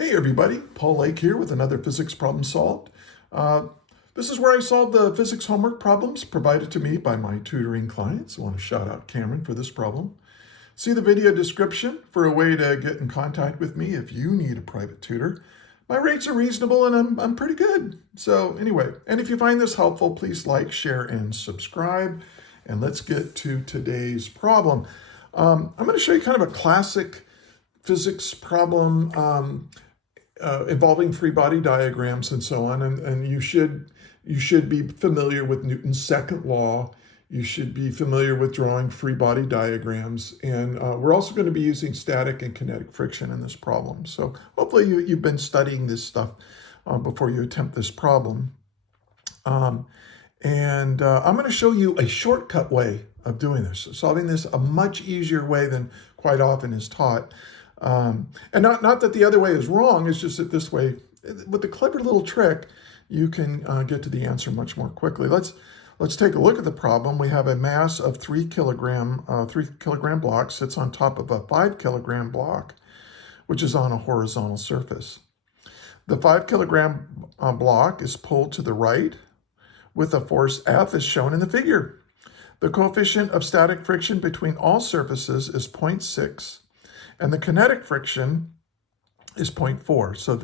Hey everybody, Pulley here with another physics problem solved. This is where I solve the physics homework problems provided to me by my tutoring clients. I want to shout out Cameron for this problem. See the video description for a way to get in contact with me if you need a private tutor. My rates are reasonable and I'm pretty good. So anyway, and if you find this helpful, please like, share, and subscribe. And let's get to today's problem. I'm going to show you kind of a classic physics problem involving free body diagrams and so on, and you should be familiar with Newton's second law. You should be familiar with drawing free body diagrams, and we're also going to be using static and kinetic friction in this problem. So hopefully you've been studying this stuff before you attempt this problem. I'm going to show you a shortcut way of doing this, solving this a much easier way than quite often is taught. And not that the other way is wrong, it's just that this way, with a clever little trick, you can get to the answer much more quickly. Let's take a look at the problem. We have a mass of 3 kilogram block sits on top of a 5 kilogram block, which is on a horizontal surface. The 5 kilogram block is pulled to the right with a force F as shown in the figure. The coefficient of static friction between all surfaces is 0.6. And the kinetic friction is 0.4. So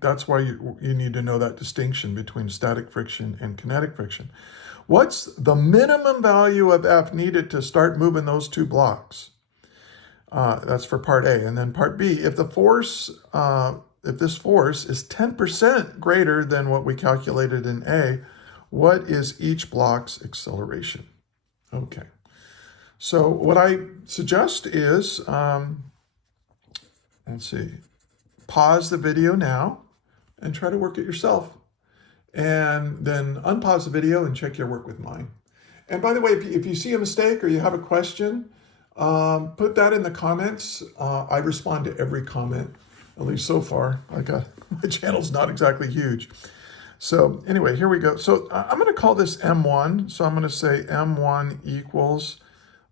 that's why you need to know that distinction between static friction and kinetic friction. What's the minimum value of F needed to start moving those two blocks? That's for part A. And then part B, if this force is 10% greater than what we calculated in A, what is each block's acceleration? Okay. So what I suggest is, let's see, pause the video now and try to work it yourself. And then unpause the video and check your work with mine. And by the way, if you see a mistake or you have a question, put that in the comments. I respond to every comment, at least so far. My channel's not exactly huge. So anyway, here we go. So I'm going to call this M1. So I'm going to say M1 equals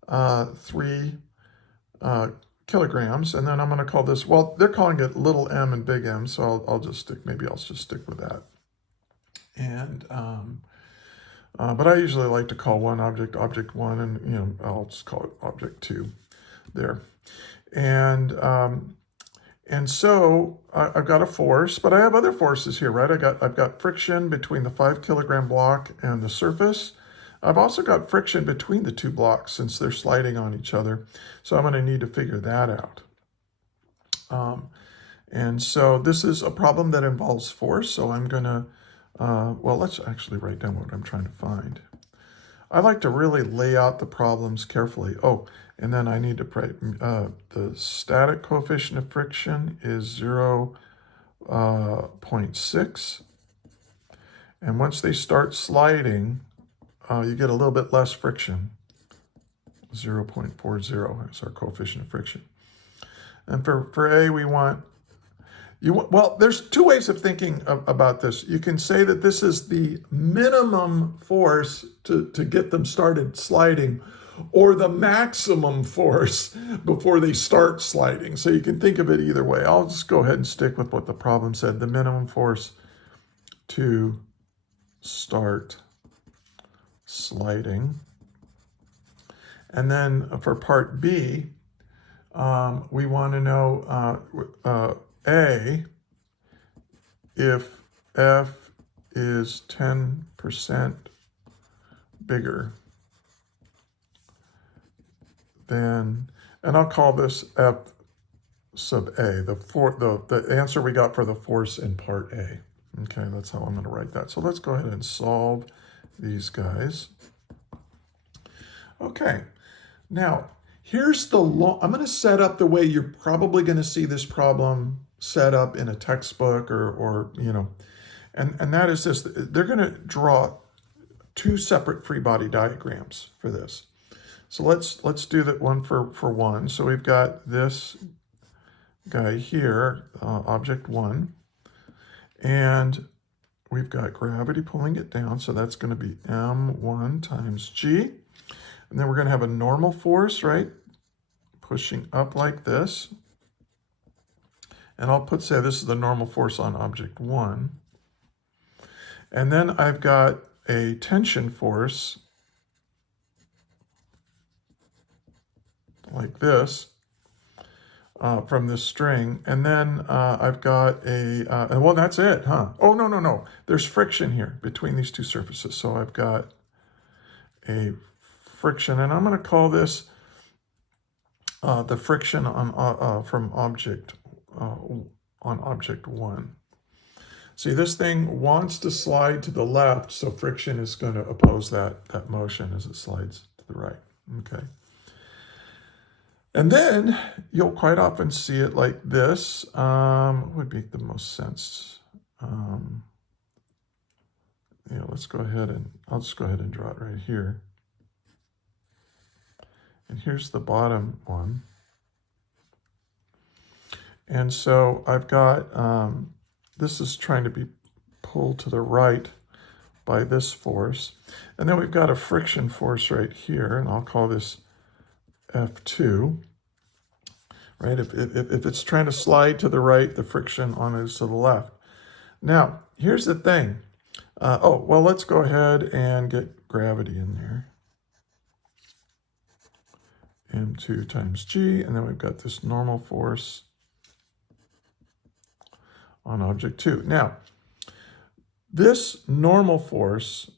3 kilograms, and then I'm going to call this, well, they're calling it little m and big M, so I'll just stick with that. And but I usually like to call one object 1, and I'll just call it object 2 there. And so I've got a force, but I have other forces here, right? I've got friction between the 5 kilogram block and the surface. I've also got friction between the two blocks since they're sliding on each other. So I'm going to need to figure that out. And so this is a problem that involves force. So I'm going to, well, let's actually write down what I'm trying to find. I like to really lay out the problems carefully. Oh, and then I need to write the static coefficient of friction is 0.6. And once they start sliding, you get a little bit less friction. 0.40 is our coefficient of friction. And for A, we want, well, there's two ways of thinking about this. You can say that this is the minimum force to get them started sliding, or the maximum force before they start sliding. So you can think of it either way. I'll just go ahead and stick with what the problem said, the minimum force to start sliding. And then for part B, we want to know A, if F is 10% bigger than, and I'll call this F sub A, the answer we got for the force in part A. Okay, that's how I'm going to write that. So let's go ahead and solve these guys. Okay, now here's the I'm going to set up the way you're probably going to see this problem set up in a textbook or and that is this. They're going to draw two separate free body diagrams for this. So let's do that one for one. So we've got this guy here, object 1, and we've got gravity pulling it down, so that's going to be M1 times G. And then we're going to have a normal force, right, pushing up like this. And I'll say this is the normal force on object 1. And then I've got a tension force like this from this string. And then I've got well, that's it, huh? Oh, no. There's friction here between these two surfaces. So I've got a friction, and I'm going to call this the friction on from object on object 1. See, this thing wants to slide to the left, so friction is going to oppose that motion as it slides to the right. Okay. And then you'll quite often see it like this. What would make the most sense? Let's go ahead and I'll just go ahead and draw it right here. And here's the bottom one. And so I've got, this is trying to be pulled to the right by this force. And then we've got a friction force right here, and I'll call this F2, right? If it's trying to slide to the right, the friction on it is to the left. Now, here's the thing. Well, let's go ahead and get gravity in there. M2 times G, and then we've got this normal force on object 2. Now, this normal force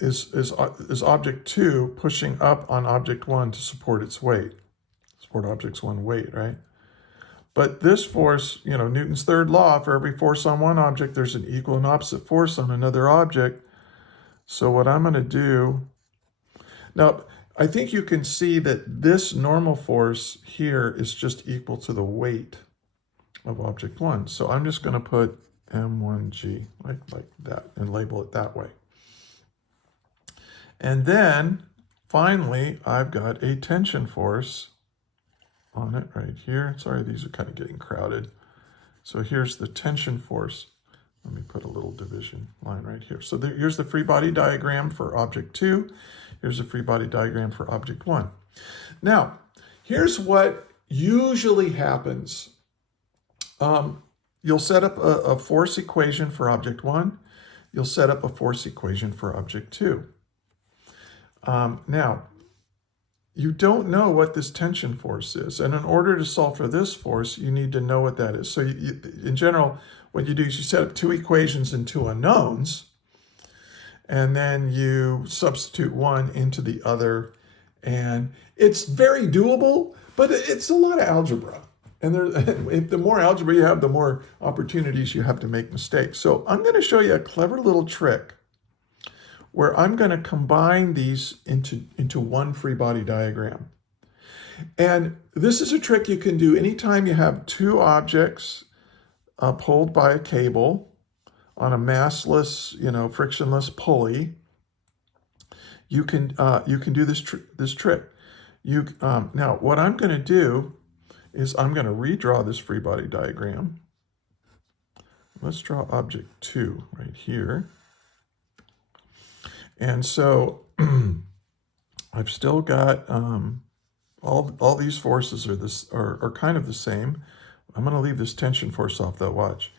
is object 2 pushing up on object 1 to support its weight, support object's 1 weight, right? But this force, Newton's third law, for every force on one object, there's an equal and opposite force on another object. So what I'm going to do, now, I think you can see that this normal force here is just equal to the weight of object 1. So I'm just going to put M1G like that and label it that way. And then finally, I've got a tension force on it right here. Sorry, these are kind of getting crowded. So here's the tension force. Let me put a little division line right here. So here's the free body diagram for object 2. Here's the free body diagram for object 1. Now, here's what usually happens. You'll set up a force equation for object 1. You'll set up a force equation for object 2. Now, you don't know what this tension force is. And in order to solve for this force, you need to know what that is. So in general, what you do is you set up 2 equations and 2 unknowns, and then you substitute one into the other. And it's very doable, but it's a lot of algebra. And the more algebra you have, the more opportunities you have to make mistakes. So I'm going to show you a clever little trick where I'm going to combine these into one free body diagram. And this is a trick you can do anytime you have 2 objects pulled by a cable on a massless, frictionless pulley. You can do this trick. Now, what I'm going to do is I'm going to redraw this free body diagram. Let's draw object 2 right here. And so I've still got all these forces are kind of the same. I'm going to leave this tension force off though. Watch.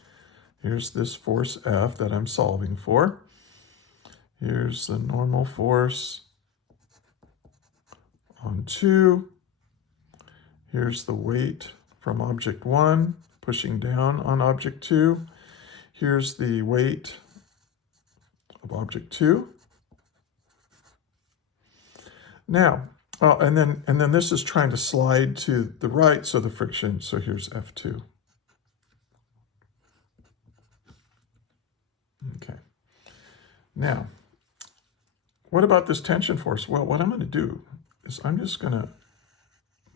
Here's this force F that I'm solving for. Here's the normal force on 2. Here's the weight from object 1 pushing down on object 2. Here's the weight of object 2. Now, and then this is trying to slide to the right, so the friction, so here's F2. Okay. Now, what about this tension force? Well, what I'm going to do is I'm just going to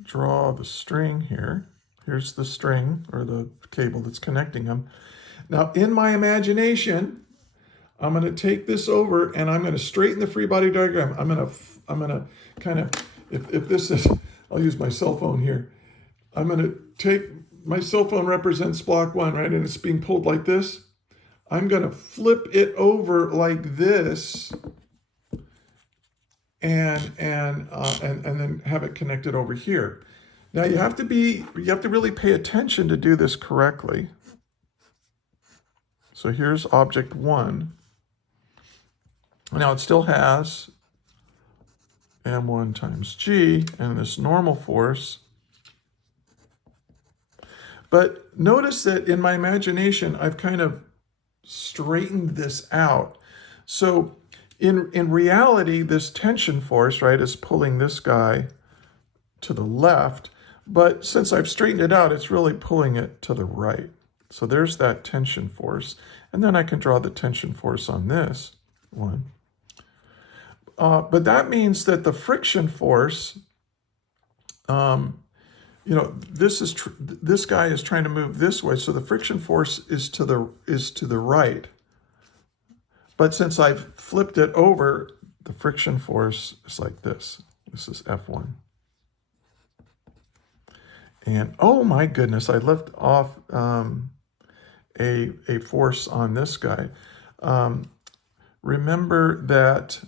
draw the string here. Here's the string or the cable that's connecting them. Now, in my imagination, I'm going to take this over and I'm going to straighten the free body diagram. I'm going to kind of, if this is, I'll use my cell phone here. I'm going to take, my cell phone represents block 1, right? And it's being pulled like this. I'm going to flip it over like this and then have it connected over here. Now you have to really pay attention to do this correctly. So here's object 1. Now it still has m1 times g and this normal force. But notice that in my imagination, I've kind of straightened this out. So in reality, this tension force, right, is pulling this guy to the left. But since I've straightened it out, it's really pulling it to the right. So there's that tension force. And then I can draw the tension force on this one. But that means that the friction force, this guy is trying to move this way, so the friction force is to the right. But since I've flipped it over, the friction force is like this. This is F1. And oh my goodness, I left off a force on this guy. Remember that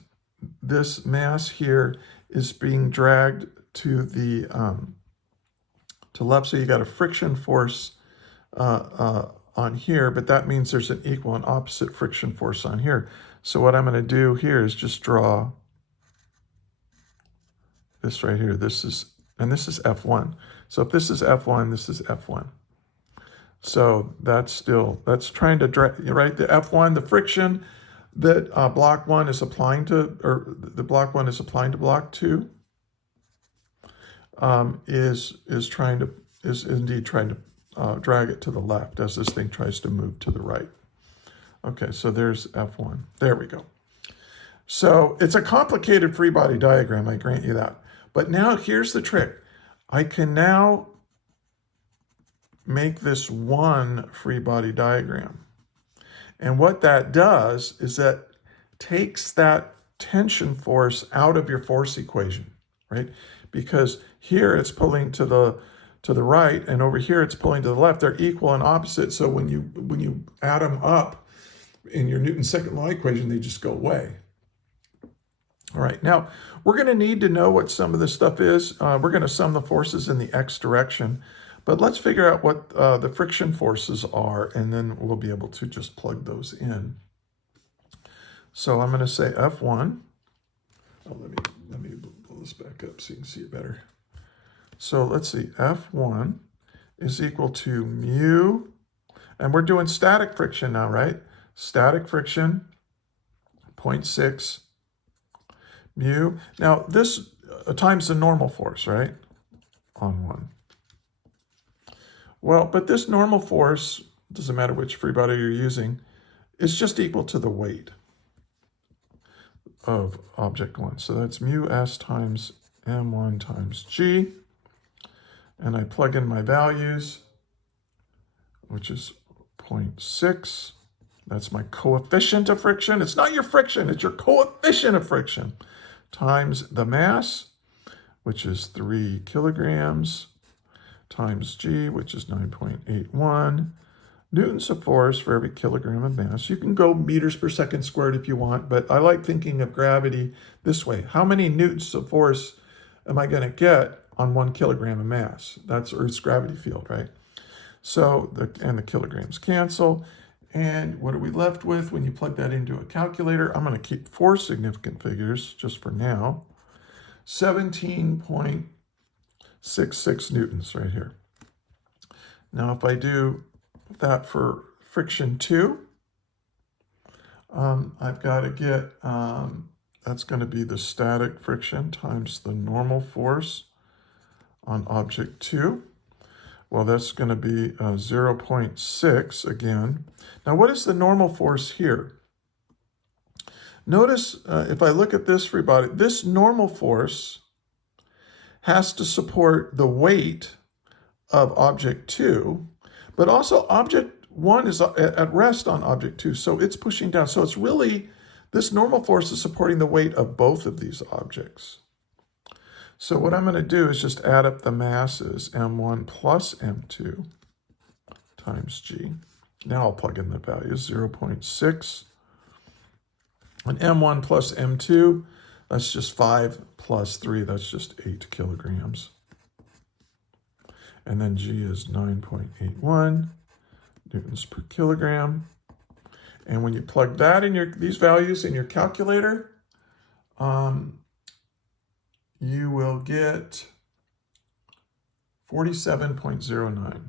this mass here is being dragged to the to left, so you got a friction force on here, but that means there's an equal and opposite friction force on here. So what I'm going to do here is just draw this right here. This is F1. So if this is F1, this is F1. So that's trying to drag, right? The F1, the friction that block 1 is applying to, or the block 1 is applying to block 2, is indeed trying to drag it to the left as this thing tries to move to the right. Okay, so there's F1. There we go. So it's a complicated free body diagram, I grant you that. But now here's the trick. I can now make this one free body diagram. And what that does is that takes that tension force out of your force equation, right? Because here it's pulling to the right, and over here it's pulling to the left. They're equal and opposite. So when you add them up in your Newton's second law equation, they just go away. All right, now we're going to need to know what some of this stuff is. We're going to sum the forces in the x direction, but let's figure out what the friction forces are, and then we'll be able to just plug those in. So I'm going to say F1. Oh, let me pull this back up so you can see it better. So let's see, F1 is equal to mu, and we're doing static friction now, right? Static friction, 0.6 mu. Now this times the normal force, right? On 1. Well, but this normal force, doesn't matter which free body you're using, is just equal to the weight of object 1. So that's mu s times m1 times g. And I plug in my values, which is 0.6. That's my coefficient of friction. It's not your friction, it's your coefficient of friction, times the mass, which is 3 kilograms, times g, which is 9.81 newtons of force for every kilogram of mass. You can go meters per second squared if you want, but I like thinking of gravity this way. How many newtons of force am I going to get on 1 kilogram of mass? That's Earth's gravity field, right? So, the kilograms cancel. And what are we left with when you plug that into a calculator? I'm going to keep 4 significant figures just for now. 17.66 newtons right here. Now, if I do that for friction 2, I've got to get, that's going to be the static friction times the normal force on object 2. Well, that's going to be 0.6 again. Now, what is the normal force here? Notice if I look at this free body, this normal force has to support the weight of object 2, but also object 1 is at rest on object 2, so it's pushing down. So it's really, this normal force is supporting the weight of both of these objects. So what I'm going to do is just add up the masses, m1 plus m2 times g. Now I'll plug in the values, 0.6. And m1 plus m2, that's just 5 plus 3, that's just 8 kilograms. and then G is 9.81 newtons per kilogram. And when you plug that in these values in your calculator, you will get 47.09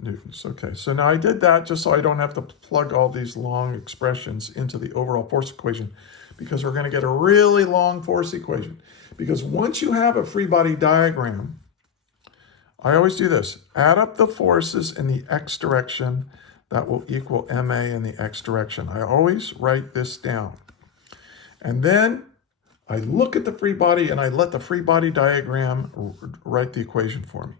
newtons. Okay, so now I did that just so I don't have to plug all these long expressions into the overall force equation, because we're going to get a really long force equation. Because once you have a free body diagram, I always do this. Add up the forces in the x direction. That will equal ma in the x direction. I always write this down. And then I look at the free body and I let the free body diagram write the equation for me.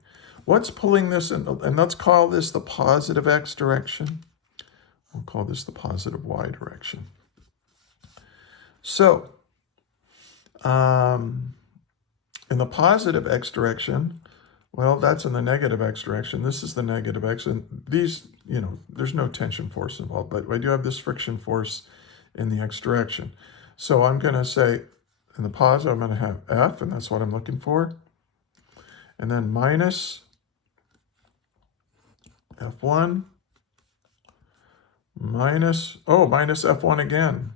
What's pulling this in? And let's call this the positive x direction. We'll call this the positive y direction. So, in the positive x direction, well, that's in the negative x direction. This is the negative x. And these, there's no tension force involved, but I do have this friction force in the x direction. So I'm going to say, in the positive, I'm going to have F, and that's what I'm looking for. And then minus F1, minus F1 again.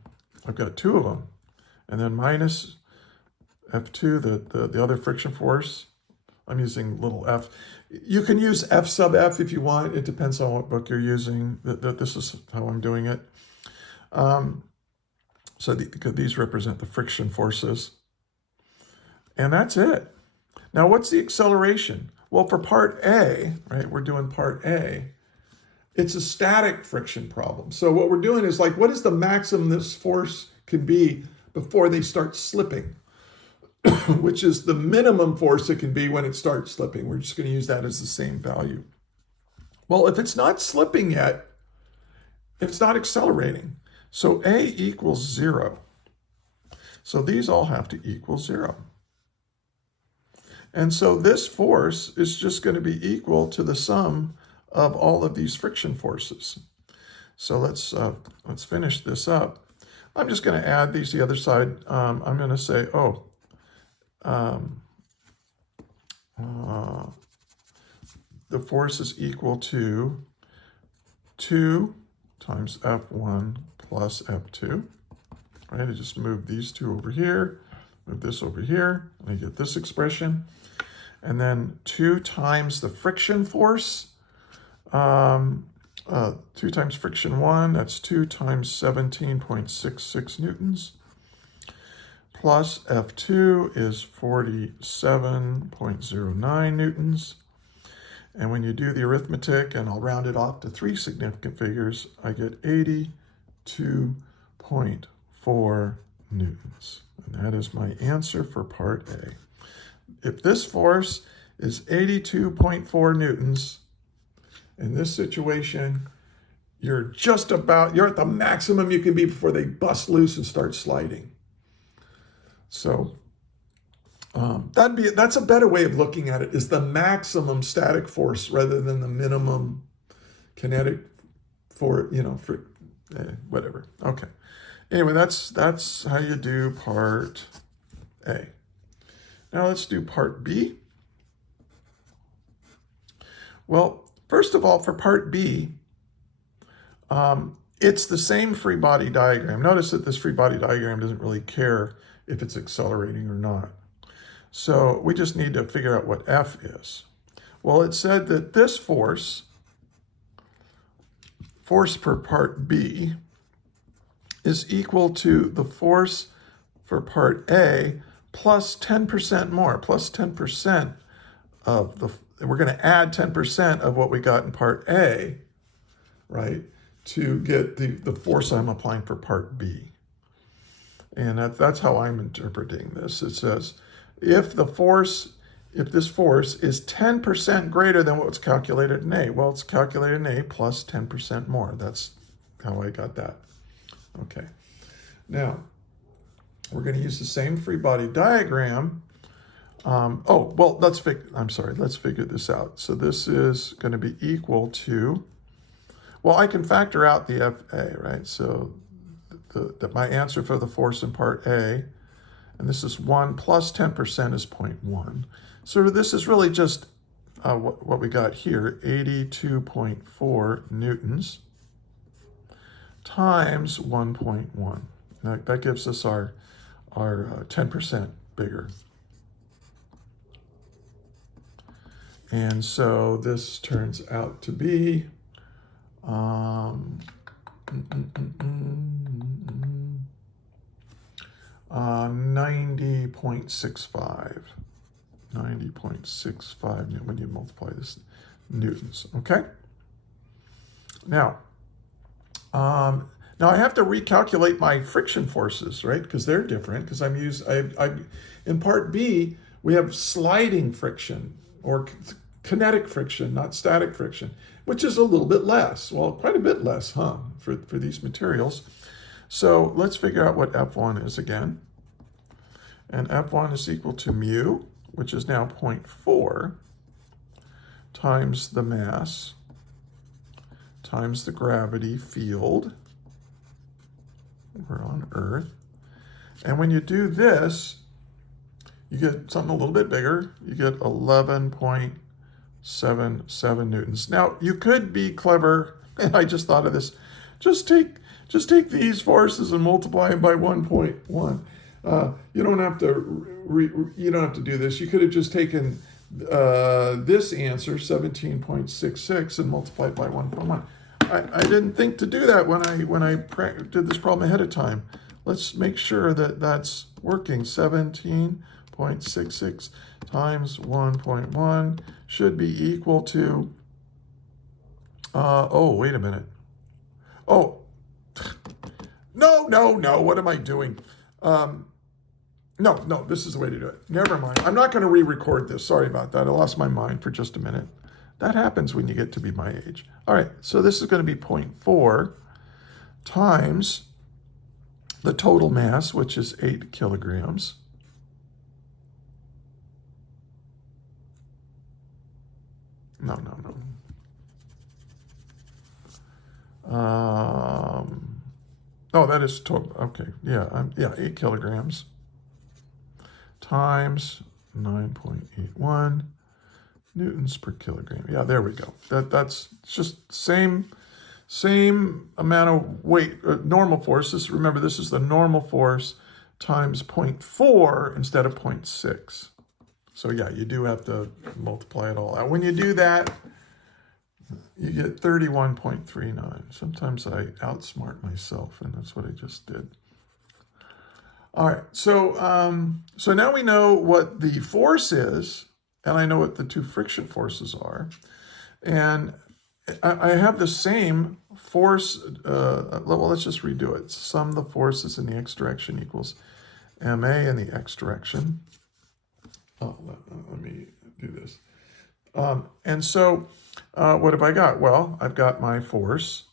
I've got two of them. And then minus F2, the other friction force. I'm using little f. You can use F sub F if you want. It depends on what book you're using. This is how I'm doing it. So these represent the friction forces. And that's it. Now, what's the acceleration? Well, for part A, right, we're doing part A. It's a static friction problem. So what we're doing is like, what is the maximum this force can be before they start slipping? Which is the minimum force it can be when it starts slipping. We're just going to use that as the same value. Well, if it's not slipping yet, it's not accelerating. So A equals 0. So these all have to equal 0. And so this force is just going to be equal to the sum of all of these friction forces. So let's finish this up. I'm just going to add these to the other side. I'm going to say, the force is equal to 2 times F1 plus F2. Right, I just move these two over here, move this over here, and I get this expression. And then 2 times the friction force, 2 times friction 1, that's 2 times 17.66 newtons. Plus F2 is 47.09 newtons. And when you do the arithmetic, and I'll round it off to 3 significant figures, I get 82.4 newtons. And that is my answer for part A. If this force is 82.4 newtons, in this situation, you're at the maximum you can be before they bust loose and start sliding. So that's a better way of looking at it, is the maximum static force rather than the minimum kinetic for, whatever. Okay. Anyway, that's how you do part A. Now let's do part B. Well, first of all, for part B, it's the same free body diagram. Notice that this free body diagram doesn't really care if it's accelerating or not. So we just need to figure out what F is. Well, it said that this force for part B, is equal to the force for part A plus 10% more, plus 10% of we're going to add 10% of what we got in part A, right, to get the force I'm applying for part B. And that's how I'm interpreting this. It says, if this force is 10% greater than what's calculated in A, well, it's calculated in A plus 10% more. That's how I got that. Okay. Now, we're going to use the same free body diagram. Let's figure this out. So this is going to be equal to, well, I can factor out the FA, right? So my answer for the force in part A and this is 1 plus 10% is 0.1. So this is really just what we got here, 82.4 newtons times 1.1. That gives us our 10% bigger. And so this turns out to be 90.65. 90.65 when you multiply this newtons, okay? Now I have to recalculate my friction forces, right? Because they're different, because in part B, we have sliding friction, or kinetic friction, not static friction, which is a little bit less. Well, quite a bit less, huh, for these materials. So let's figure out what F1 is again. And F1 is equal to mu, which is now 0.4, times the mass, times the gravity field. We're on Earth. And when you do this, you get something a little bit bigger. You get 11.77 newtons. Now, you could be clever, and I just thought of this. Just take these forces and multiply them by 1.1. You don't have to do this. You could have just taken this answer, 17.66, and multiplied by 1.1. I didn't think to do that when I did this problem ahead of time. Let's make sure that that's working. 17.66 times 1.1 should be equal to, oh, wait a minute. Oh, no, what am I doing? No, this is the way to do it. Never mind. I'm not going to re-record this. Sorry about that. I lost my mind for just a minute. That happens when you get to be my age. All right, so this is going to be 0.4 times the total mass, which is 8 kilograms. No. Oh, that is total. Okay, yeah, 8 kilograms times 9.81 newtons per kilogram. Yeah, there we go. That's just same amount of weight, normal forces. Remember, this is the normal force times 0.4 instead of 0.6. So yeah, you do have to multiply it all out. When you do that, you get 31.39. Sometimes I outsmart myself, and that's what I just did. All right, so now we know what the force is, and I know what the two friction forces are. And I have the same force, well, let's just redo it. Sum the forces in the x direction equals ma in the x direction. Oh, let me do this. And so what have I got? Well, I've got my force.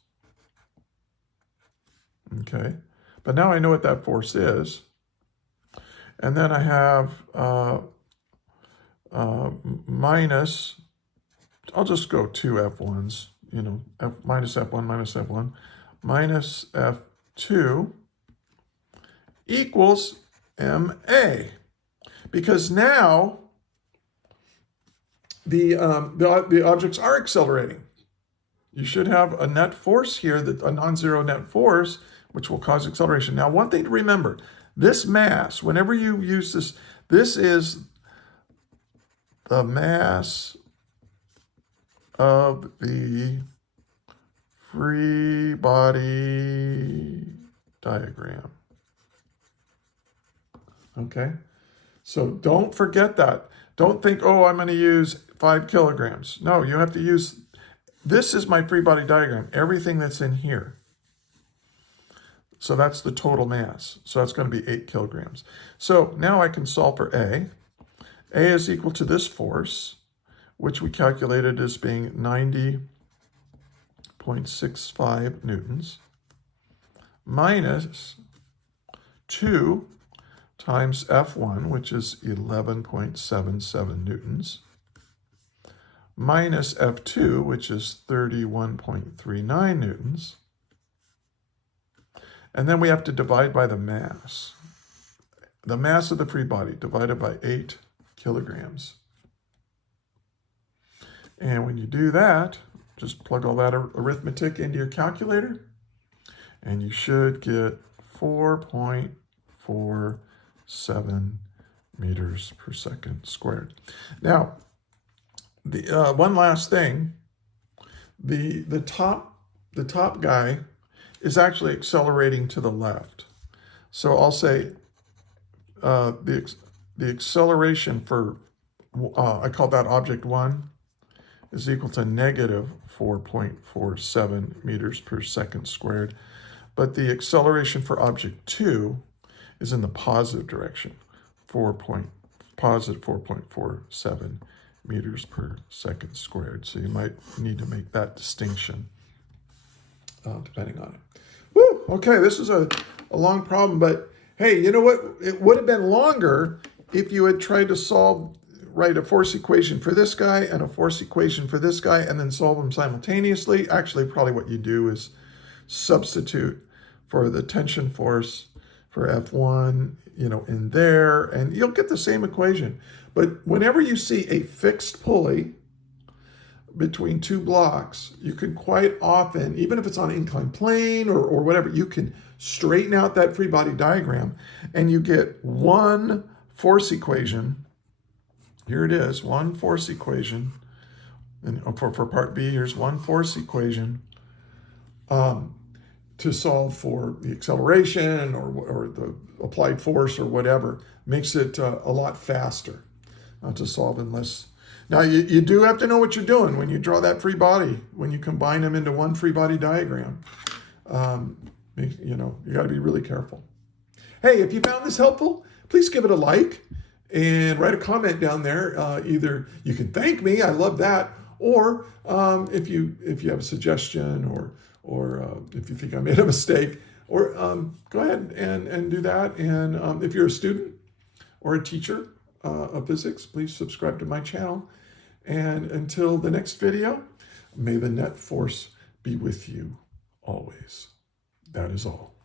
Okay, but now I know what that force is. And then I have minus, I'll just go two F1s, minus F1 minus F2 equals MA. Because now the objects are accelerating. You should have a net force here, a non-zero net force, which will cause acceleration. Now, one thing to remember, this mass, whenever you use this, this is the mass of the free body diagram. Okay? So don't forget that. Don't think, oh, I'm going to use 5 kilograms. No, you have to use, this is my free body diagram, everything that's in here. So that's the total mass. So that's going to be 8 kilograms. So now I can solve for A. A is equal to this force, which we calculated as being 90.65 newtons, minus 2 times F1, which is 11.77 newtons, minus F2, which is 31.39 newtons. And then we have to divide by the mass. the mass of the free body divided by 8 kilograms. And when you do that, just plug all that arithmetic into your calculator, and you should get 4.47 meters per second squared. Now, the one last thing, the top guy is actually accelerating to the left. So I'll say the acceleration for, I call that object 1, is equal to negative 4.47 meters per second squared. But the acceleration for object 2 is in the positive direction, positive 4.47 meters per second squared. So you might need to make that distinction depending on it. Woo! Okay, this is a long problem, but hey, you know what? It would have been longer if you had tried to write a force equation for this guy and a force equation for this guy and then solve them simultaneously. Actually, probably what you do is substitute for the tension force for F1, in there, and you'll get the same equation. But whenever you see a fixed pulley between two blocks, you can quite often, even if it's on an inclined plane or whatever, you can straighten out that free body diagram and you get one force equation. Here it is, one force equation. And for part B, here's one force equation to solve for the acceleration or the applied force or whatever. Makes it a lot faster to solve in less. Now, you do have to know what you're doing when you draw that free body, when you combine them into one free body diagram. You got to be really careful. Hey, if you found this helpful, please give it a like and write a comment down there. Either you can thank me, I love that, or if you have a suggestion or if you think I made a mistake, or go ahead and do that. And if you're a student or a teacher of physics, please subscribe to my channel. And until the next video, may the net force be with you always. That is all.